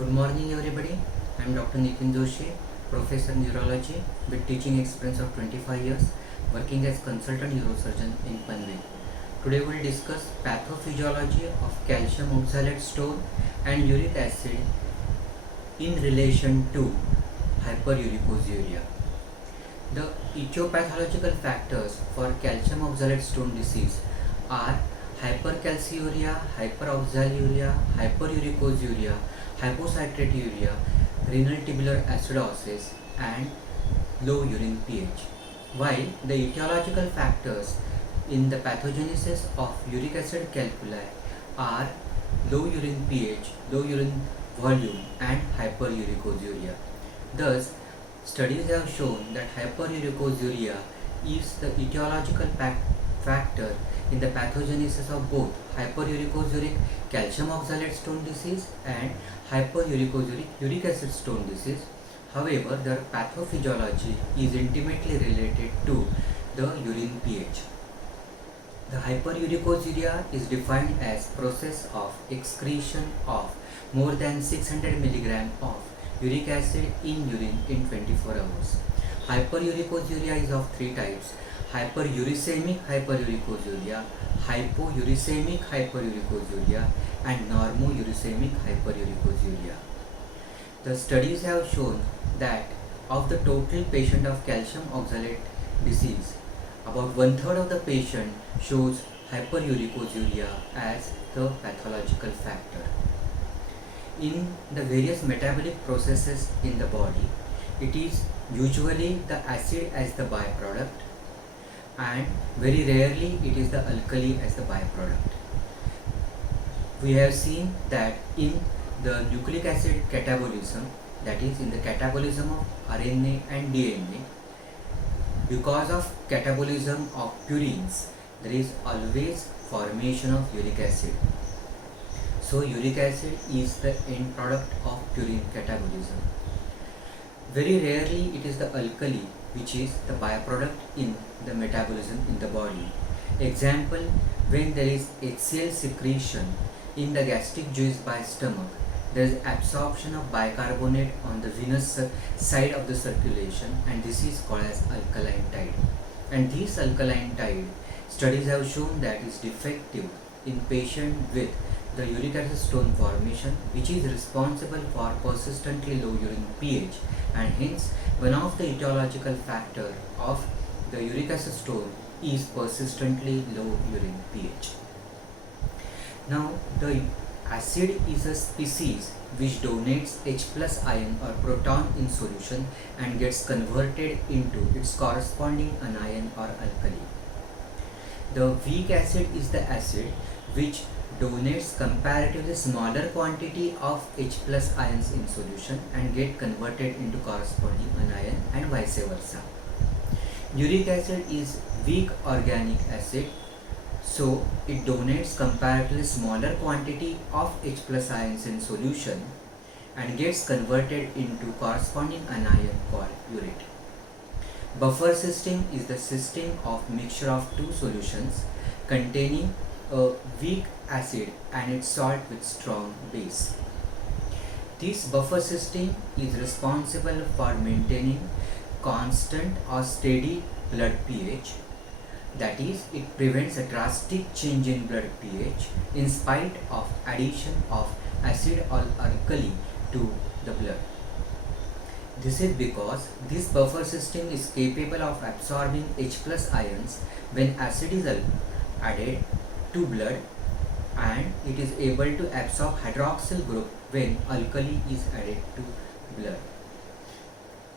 Good morning, everybody. I am Dr. Nitin Joshi, Professor Neurology with teaching experience of 25 years, working as consultant neurosurgeon in Panvel. Today we will discuss pathophysiology of calcium oxalate stone and uric acid in relation to hyperuricosuria. The etiological factors for calcium oxalate stone disease are hypercalciuria, hyperoxaluria, hyperuricosuria, hypocytraturia, renal tubular acidosis, and low urine pH. While the etiological factors in the pathogenesis of uric acid calculi are low urine pH, low urine volume, and hyperuricosuria. Thus, studies have shown that hyperuricosuria is the etiological factor in the pathogenesis of both hyperuricosuric calcium oxalate stone disease and hyperuricosuric uric acid stone disease. However, their pathophysiology is intimately related to the urine pH. The hyperuricosuria is defined as process of excretion of more than 600 mg of uric acid in urine in 24 hours. Hyperuricosuria is of three types: hyperuricemic hyperuricosuria, hypouricemic hyperuricosuria, and normouricemic hyperuricosuria. The studies have shown that of the total patient of calcium oxalate disease, about 1/3 of the patient shows hyperuricosuria as the pathological factor. In the various metabolic processes in the body, it is usually the acid as the byproduct, and very rarely it is the alkali as the byproduct. We have seen that in the nucleic acid catabolism, that is in the catabolism of RNA and DNA, because of catabolism of purines, there is always formation of uric acid. So uric acid is the end product of purine catabolism. Very rarely it is the alkali which is the byproduct in the metabolism in the body. Example, when there is HCl secretion in the gastric juice by stomach, there is absorption of bicarbonate on the venous side of the circulation, and this is called as alkaline tide. And this alkaline tide, studies have shown that is defective in patient with the uric acid stone formation, which is responsible for persistently low urine pH, and hence one of the etiological factor of the uric acid stone is persistently low urine pH. Now, the acid is a species which donates H plus ion or proton in solution and gets converted into its corresponding anion or alkali. The weak acid is the acid which donates comparatively smaller quantity of H plus ions in solution and get converted into corresponding anion, and vice versa. Uric acid is weak organic acid, so it donates comparatively smaller quantity of H plus ions in solution and gets converted into corresponding anion called urate. Buffer system is the system of mixture of two solutions containing a weak acid and its salt with strong base. This buffer system is responsible for maintaining constant or steady blood pH. That is, it prevents a drastic change in blood pH in spite of addition of acid or alkali to the blood. This is because this buffer system is capable of absorbing H plus ions when acid is added to blood, and it is able to absorb hydroxyl group when alkali is added to blood.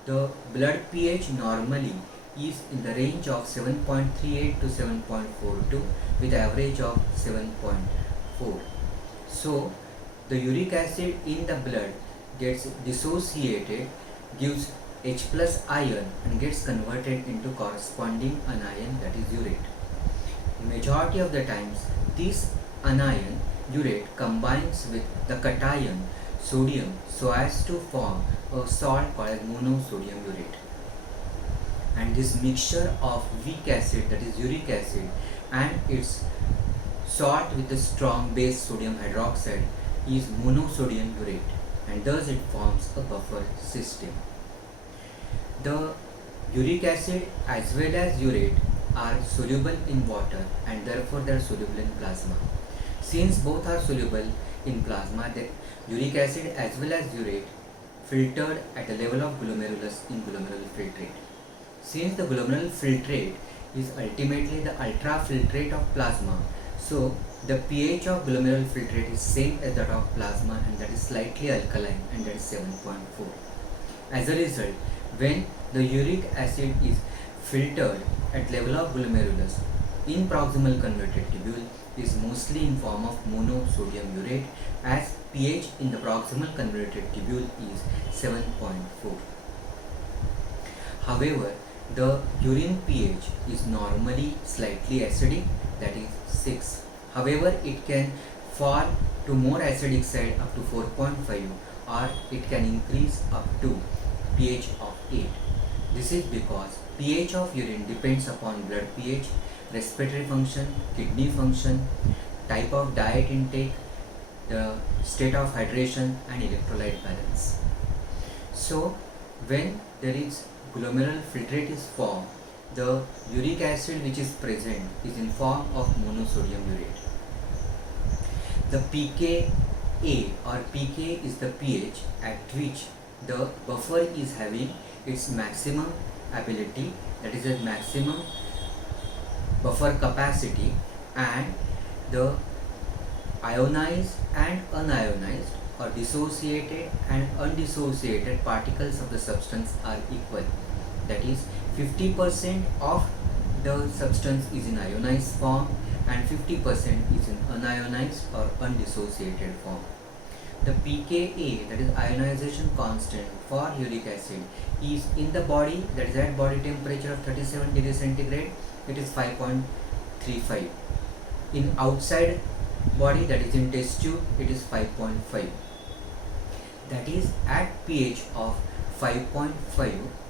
The blood pH normally is in the range of 7.38 to 7.42 with average of 7.4. So the uric acid in the blood gets dissociated, gives H plus ion and gets converted into corresponding anion, that is urate. Majority of the times this anion urate combines with the cation sodium so as to form a salt called as monosodium urate. And this mixture of weak acid, that is uric acid, and its salt with the strong base sodium hydroxide is monosodium urate. and thus it forms a buffer system. The uric acid as well as urate are soluble in water and therefore they are soluble in plasma. Since both are soluble in plasma, the uric acid as well as urate filtered at the level of glomerulus in glomerular filtrate. Since the glomerular filtrate is ultimately the ultrafiltrate of plasma, so the pH of glomerular filtrate is same as that of plasma, and that is slightly alkaline, and that is 7.4. As a result, when the uric acid is filtered at level of glomerulus in proximal converted tubule is mostly in form of monosodium urate, as pH in the proximal converted tubule is 7.4. However, the urine pH is normally slightly acidic, that is 6. However, it can fall to more acidic side up to 4.5, or it can increase up to pH of 8. This is because pH of urine depends upon blood pH, respiratory function, kidney function, type of diet intake, the state of hydration and electrolyte balance. So when there is glomerular filtrate is formed, the uric acid which is present is in form of monosodium urate. The pKa or pK is the pH at which the buffer is having its maximum ability, that is a maximum buffer capacity, and the ionized and unionized or dissociated and undissociated particles of the substance are equal. That is 50% of the substance is in ionized form and 50% is in unionized or undissociated form. The pKa, that is ionization constant for uric acid, is in the body, that is at body temperature of 37 degrees centigrade, it is 5.35. In outside body, that is in test tube, it is 5.5. That is at pH of 5.5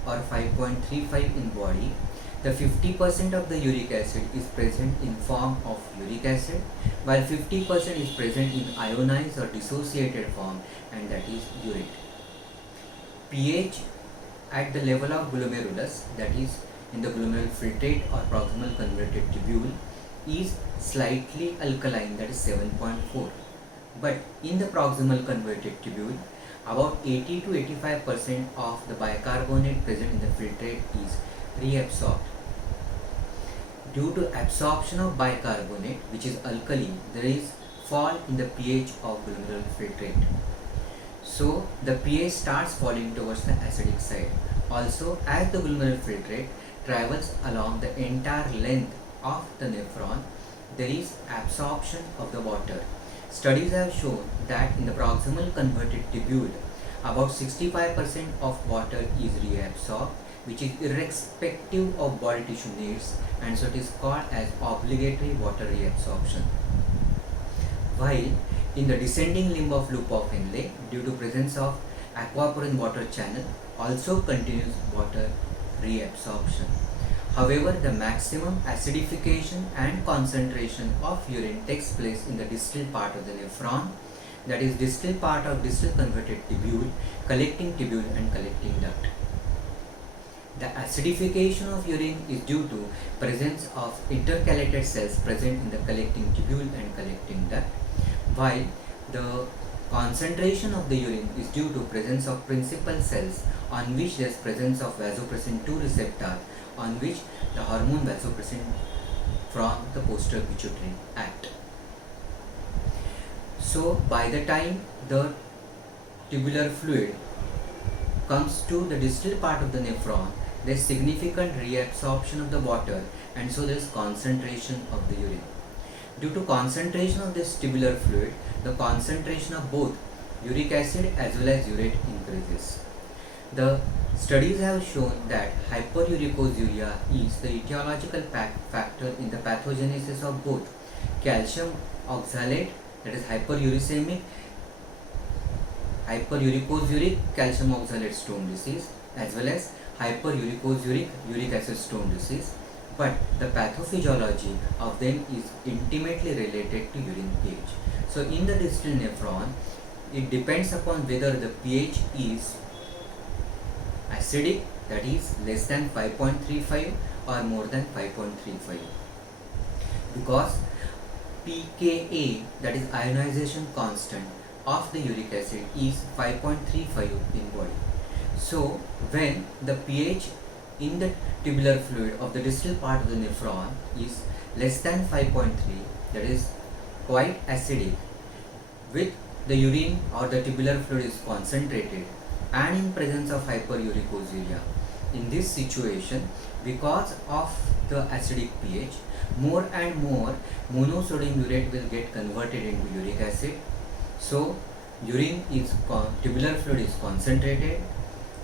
or 5.35 in body, the 50% of the uric acid is present in form of uric acid, while 50% is present in ionized or dissociated form, and that is urate. pH at the level of glomerulus, that is in the glomerular filtrate or proximal converted tubule, is slightly alkaline, that is 7.4. But in the proximal converted tubule, about 80 to 85% of the bicarbonate present in the filtrate is reabsorbed. Due to absorption of bicarbonate, which is alkali, there is fall in the pH of glomerular filtrate. So the pH starts falling towards the acidic side. Also, as the glomerular filtrate travels along the entire length of the nephron, there is absorption of the water. Studies have shown that in the proximal converted tubule, about 65% of water is reabsorbed, which is irrespective of body tissue needs, and so it is called as obligatory water reabsorption. While in the descending limb of loop of Henle, due to presence of aquaporin water channel, also continues water reabsorption. However, the maximum acidification and concentration of urine takes place in the distal part of the nephron, that is distal part of distal converted tubule, collecting tubule and collecting duct. The acidification of urine is due to presence of intercalated cells present in the collecting tubule and collecting duct, while the concentration of the urine is due to presence of principal cells on which there is presence of vasopressin 2 receptor, on which the hormone vasopressin from the posterior pituitary act. So by the time the tubular fluid comes to the distal part of the nephron, there is significant reabsorption of the water, and so there is concentration of the urine. Due to concentration of this tubular fluid, the concentration of both uric acid as well as urate increases. The studies have shown that hyperuricosuria is the etiological factor in the pathogenesis of both calcium oxalate, that is hyperuricemic, hyperuricosuric calcium oxalate stone disease, as well as hyperuricosuric uric acid stone disease, but the pathophysiology of them is intimately related to urine pH. So in the distal nephron, it depends upon whether the pH is acidic, that is less than 5.35 or more than 5.35, because pKa, that is ionization constant of the uric acid, is 5.35 in body. So when the pH in the tubular fluid of the distal part of the nephron is less than 5.3, that is quite acidic, with the urine or the tubular fluid is concentrated and in presence of hyperuricosuria. In this situation, because of the acidic pH, more and more monosodium urate will get converted into uric acid. So urine is tubular fluid is concentrated,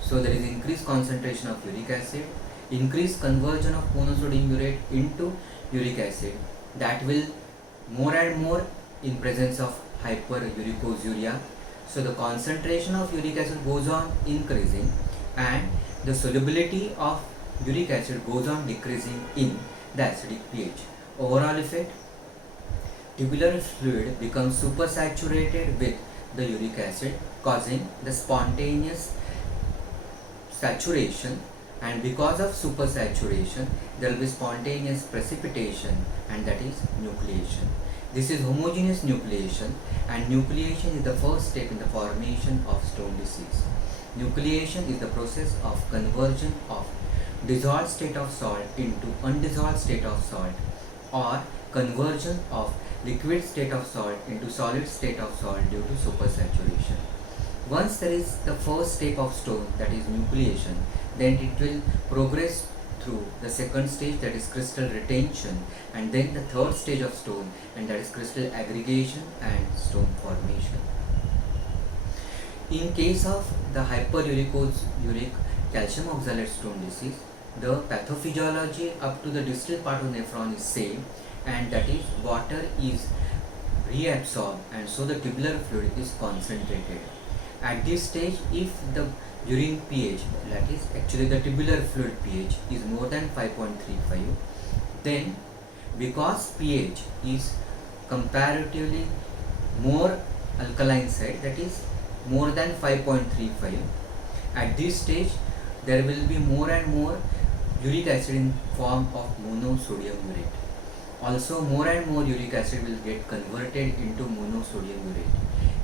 so there is increased concentration of uric acid, increased conversion of monosodium urate into uric acid, that will more and more in presence of hyperuricosuria. So the concentration of uric acid goes on increasing and the solubility of uric acid goes on decreasing in the acidic pH. Overall effect, tubular fluid becomes supersaturated with the uric acid, causing the spontaneous saturation, and because of supersaturation there will be spontaneous precipitation, and that is nucleation. This is homogeneous nucleation, and nucleation is the first step in the formation of stone disease. Nucleation is the process of conversion of dissolved state of salt into undissolved state of salt, or conversion of liquid state of salt into solid state of salt due to supersaturation. Once there is the first step of stone, that is nucleation, then it will progress through the second stage, that is crystal retention, and then the third stage of stone, and that is crystal aggregation and stone formation. In case of the hyperuric calcium oxalate stone disease, the pathophysiology up to the distal part of the nephron is same, and that is water is reabsorbed, and so the tubular fluid is concentrated. At this stage, if the urine pH, that is actually the tubular fluid pH, is more than 5.35, then because pH is comparatively more alkaline side, that is more than 5.35, at this stage there will be more and more uric acid in form of monosodium urate. Also more and more uric acid will get converted into monosodium urate.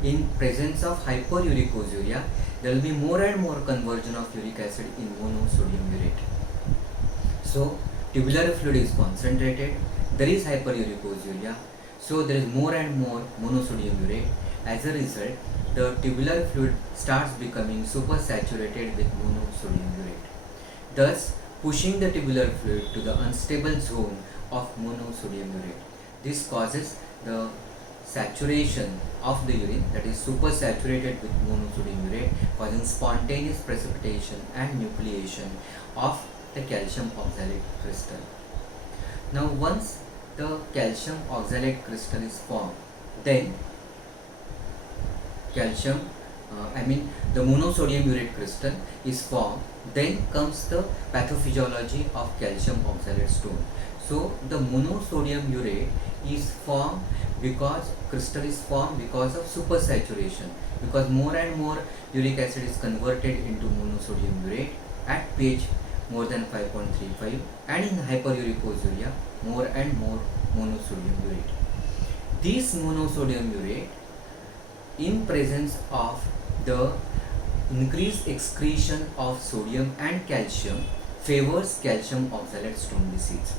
In presence of hyperuricosuria, there will be more and more conversion of uric acid in monosodium urate. So tubular fluid is concentrated, there is hyperuricosuria, so there is more and more monosodium urate. As a result, the tubular fluid starts becoming supersaturated with monosodium urate, thus pushing the tubular fluid to the unstable zone of monosodium urate. This causes the saturation of the urine, that is supersaturated with monosodium urate, causing spontaneous precipitation and nucleation of the calcium oxalate crystal. Now once the calcium oxalate crystal is formed, then the monosodium urate crystal is formed, then comes the pathophysiology of calcium oxalate stone. So the monosodium urate is formed because crystal is formed because of supersaturation, because more and more uric acid is converted into monosodium urate at pH more than 5.35, and in hyperuricosuria more and more monosodium urate. This monosodium urate, in presence of the increased excretion of sodium and calcium, favors calcium oxalate stone disease.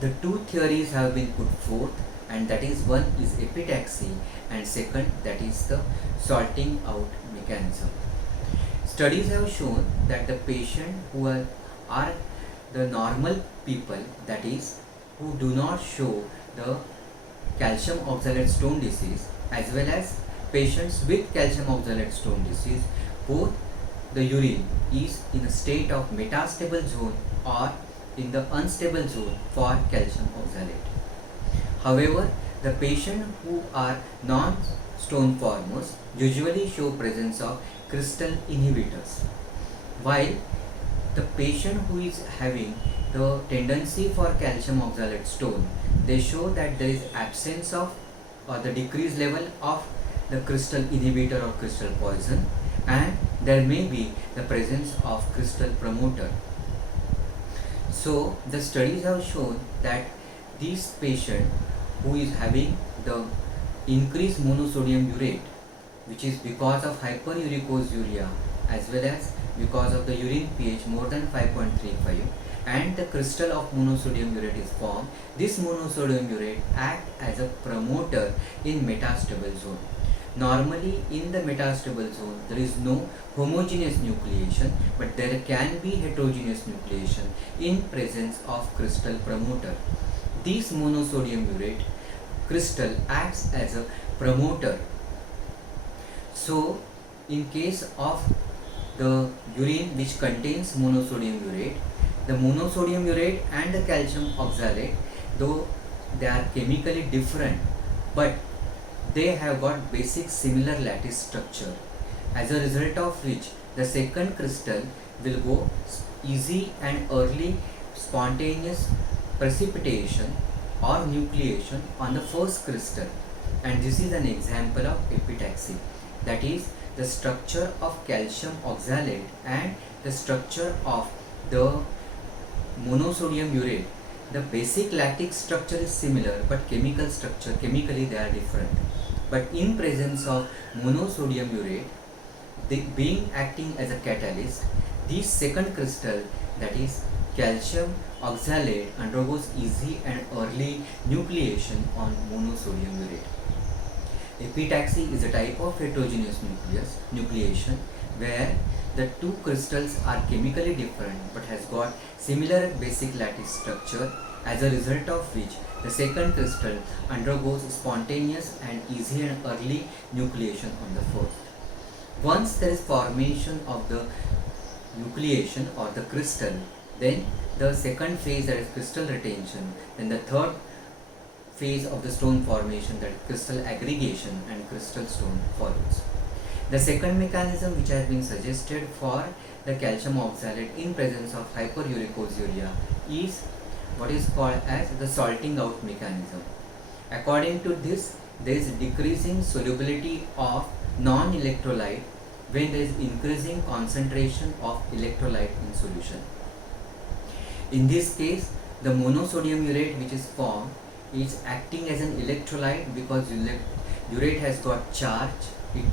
The two theories have been put forth, and that is, one is epitaxy and second, that is the salting out mechanism. Studies have shown that the patient who are the normal people, that is who do not show the calcium oxalate stone disease, as well as patients with calcium oxalate stone disease, both the urine is in a state of metastable zone or in the unstable zone for calcium oxalate. However, the patient who are non-stone formers usually show presence of crystal inhibitors, while the patient who is having the tendency for calcium oxalate stone, they show that there is absence of or the decreased level of the crystal inhibitor or crystal poison, and there may be the presence of crystal promoter. So the studies have shown that this patient who is having the increased monosodium urate, which is because of hyperuricosuriya as well as because of the urine pH more than 5.35, and the crystal of monosodium urate is formed, this monosodium urate acts as a promoter in metastable zone. Normally in the metastable zone there is no homogeneous nucleation, but there can be heterogeneous nucleation in presence of crystal promoter. This monosodium urate crystal acts as a promoter. So in case of the urine which contains monosodium urate, the monosodium urate and the calcium oxalate, though they are chemically different, but they have got basic similar lattice structure, as a result of which the second crystal will go easy and early spontaneous precipitation or nucleation on the first crystal, and this is an example of epitaxy, that is the structure of calcium oxalate and the structure of the monosodium urate. The basic lattice structure is similar, but chemically they are different. But in presence of monosodium urate, they being acting as a catalyst, this second crystal, that is calcium oxalate, undergoes easy and early nucleation on monosodium urate. Epitaxy is a type of heterogeneous nucleation where the two crystals are chemically different but has got similar basic lattice structure, as a result of which the second crystal undergoes spontaneous and easy and early nucleation on the first. Once there is formation of the nucleation or the crystal, then the second phase, that is crystal retention, then the third phase of the stone formation, that is crystal aggregation, and crystal stone follows. The second mechanism which has been suggested for the calcium oxalate in presence of hyperuricosuriya is what is called as the salting out mechanism. According to this, there is decreasing solubility of non-electrolyte when there is increasing concentration of electrolyte in solution. In this case, the monosodium urate which is formed is acting as an electrolyte because urate has got charge,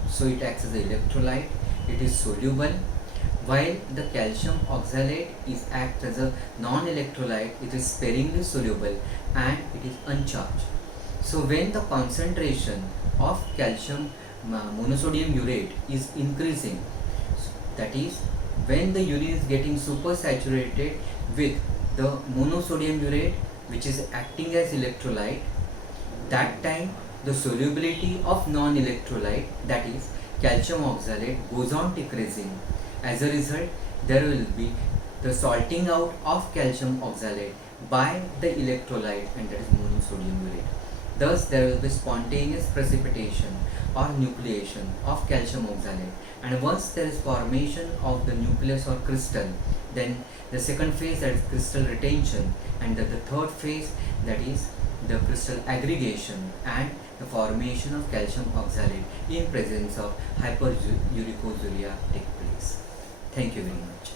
so it acts as an electrolyte, it is soluble, while the calcium oxalate is acts as a non-electrolyte, it is sparingly soluble and it is uncharged. So when the concentration of calcium monosodium urate is increasing, that is when the urine is getting supersaturated with the monosodium urate which is acting as electrolyte, that time the solubility of non-electrolyte, that is calcium oxalate, goes on decreasing. As a result, there will be the salting out of calcium oxalate by the electrolyte, and that is monosodium urate. Thus there will be spontaneous precipitation or nucleation of calcium oxalate, and once there is formation of the nucleus or crystal, then the second phase, that is crystal retention, and the third phase, that is the crystal aggregation and the formation of calcium oxalate in presence of hyperuricosuriya take place. Thank you very much.